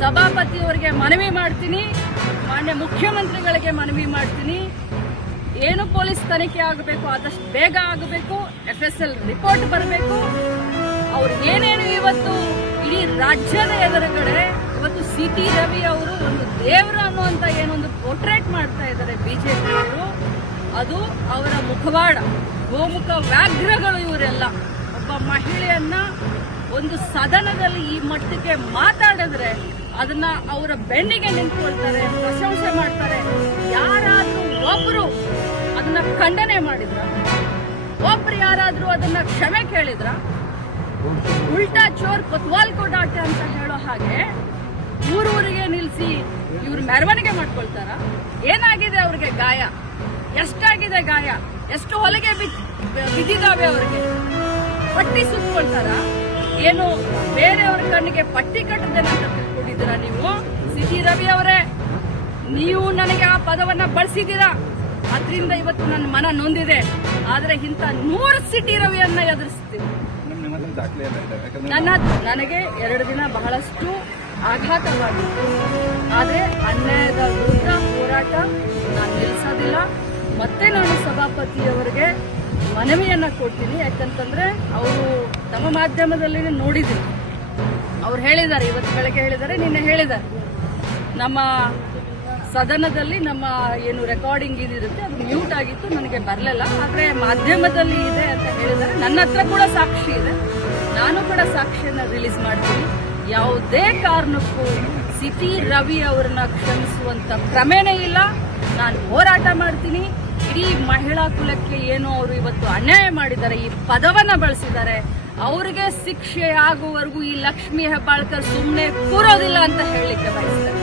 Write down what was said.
ಸಭಾಪತಿಯವರಿಗೆ ಮನವಿ ಮಾಡ್ತೀನಿ, ಮಾನ್ಯ ಮುಖ್ಯಮಂತ್ರಿಗಳಿಗೆ ಮನವಿ ಮಾಡ್ತೀನಿ. ಏನು ಪೊಲೀಸ್ ತನಿಖೆ ಆಗಬೇಕು ಆದಷ್ಟು ಬೇಗ ಆಗಬೇಕು, FSL ರಿಪೋರ್ಟ್ ಬರಬೇಕು. ಅವ್ರು ಏನೇನು ಇವತ್ತು ಇಡೀ ರಾಜ್ಯದ ಎದುರುಗಡೆ ಇವತ್ತು CT ರವಿ ಅವರು ಒಂದು ದೇವರು ಅನ್ನುವಂತ ಏನೊಂದು ಪೋರ್ಟ್ರೇಟ್ ಮಾಡ್ತಾ ಇದ್ದಾರೆ ಬಿಜೆಪಿ ಅವರು, ಅದು ಅವರ ಮುಖವಾಡ, ಗೋಮುಖ ವ್ಯಾಘ್ರಗಳು ಇವರೆಲ್ಲ. ಒಬ್ಬ ಮಹಿಳೆಯನ್ನ ಒಂದು ಸದನದಲ್ಲಿ ಈ ಮಟ್ಟಕ್ಕೆ ಮಾತಾಡಿದ್ರೆ ಅದನ್ನ ಅವರ ಬೆನ್ನಿಗೆ ನಿಂತ್ಕೊಳ್ತಾರೆ, ಪ್ರಶಂಸೆ ಮಾಡ್ತಾರೆ. ಯಾರಾದ್ರೂ ಒಬ್ರು ಅದನ್ನ ಖಂಡನೆ ಮಾಡಿದ್ರ? ಒಬ್ರು ಯಾರಾದ್ರೂ ಅದನ್ನ ಕ್ಷಮೆ ಕೇಳಿದ್ರ? ಉಲ್ಟಾ ಚೋರ್ ಕೊತ್ವಾಲ್ ಕೋ ಡಾಟೆ ಅಂತ ಹೇಳೋ ಹಾಗೆ ಊರೂರಿಗೆ ನಿಲ್ಸಿ ಇವ್ರು ಮೆರವಣಿಗೆ ಮಾಡ್ಕೊಳ್ತಾರ? ಏನಾಗಿದೆ ಅವ್ರಿಗೆ ಗಾಯ? ಎಷ್ಟಾಗಿದೆ ಗಾಯ? ಎಷ್ಟು ಹೊಲಿಗೆ ಬಿದ್ದಿದ್ದಾವೆ ಅವ್ರಿಗೆ? ಪಟ್ಟಿ ಸುತ್ಕೊಳ್ತಾರ? ಏನು ಬೇರೆಯವ್ರ ಕಣ್ಣಿಗೆ ಪಟ್ಟಿ ಕಟ್ಟದೇನಂತ ತಿಳ್ಕೊಂಡಿದ್ದೀರಾ ನೀವು? CT ರವಿ ಅವರೇ, ನೀವು ನನಗೆ ಆ ಪದವನ್ನ ಬಳಸಿದ್ದೀರಾ, ಅದರಿಂದ ಇವತ್ತು ನನ್ನ ಮನ ನೊಂದಿದೆ. ಆದ್ರೆ ಇಂಥ 100 CT ರವಿಯನ್ನ ಎದುರಿಸ್ತೀನಿ. ನನಗೆ 2 ದಿನ ಬಹಳಷ್ಟು ಆಘಾತವಾಗಿತ್ತು. ಆದರೆ ಅನ್ಯಾಯದ ವಿರುದ್ಧ ಹೋರಾಟ ನಾನು ನಿಲ್ಲಿಸೋದಿಲ್ಲ. ಮತ್ತೆ ನಾನು ಸಭಾಪತಿಯವರಿಗೆ ಮನವಿಯನ್ನ ಕೊಡ್ತೀನಿ. ಯಾಕಂತಂದ್ರೆ ಅವರು ತಮ್ಮ ಮಾಧ್ಯಮದಲ್ಲಿ ನೋಡಿದ್ದೀನಿ, ಅವ್ರು ಹೇಳಿದ್ದಾರೆ, ಇವತ್ತು ಬೆಳಗ್ಗೆ ಹೇಳಿದ್ದಾರೆ, ನಿನ್ನೆ ಹೇಳಿದ್ದಾರೆ, ನಮ್ಮ ಸದನದಲ್ಲಿ ನಮ್ಮ ಏನು ರೆಕಾರ್ಡಿಂಗ್ ಇದಿರುತ್ತೆ ಅದು ಮ್ಯೂಟ್ ಆಗಿತ್ತು, ನನಗೆ ಬರಲಿಲ್ಲ, ಆದರೆ ಮಾಧ್ಯಮದಲ್ಲಿ ಇದೆ ಅಂತ ಹೇಳಿದ್ದಾರೆ. ನನ್ನ ಹತ್ರ ಕೂಡ ಸಾಕ್ಷಿ ಇದೆ, ನಾನು ಕೂಡ ಸಾಕ್ಷಿಯನ್ನು ರಿಲೀಸ್ ಮಾಡ್ತೀನಿ. ಯಾವುದೇ ಕಾರಣಕ್ಕೂ CT ರವಿ ಅವರನ್ನ ಕ್ಷಮಿಸುವಂತ ಕ್ರಮೇನೇ ಇಲ್ಲ. ನಾನು ಹೋರಾಟ ಮಾಡ್ತೀನಿ. ಇಡೀ ಮಹಿಳಾ ಕುಲಕ್ಕೆ ಏನು ಅವರು ಇವತ್ತು ಅನ್ಯಾಯ ಮಾಡಿದ್ದಾರೆ, ಈ ಪದವನ್ನ ಬಳಸಿದ್ದಾರೆ, ಅವರಿಗೆ ಶಿಕ್ಷೆ ಆಗುವವರೆಗೂ ಈ ಲಕ್ಷ್ಮೀ ಹೆಬ್ಬಾಳ್ಕರ್ ಸುಮ್ಮನೆ ಕೂರೋದಿಲ್ಲ ಅಂತ ಹೇಳಲಿಕ್ಕೆ ಬಯಸ್ತಾರೆ.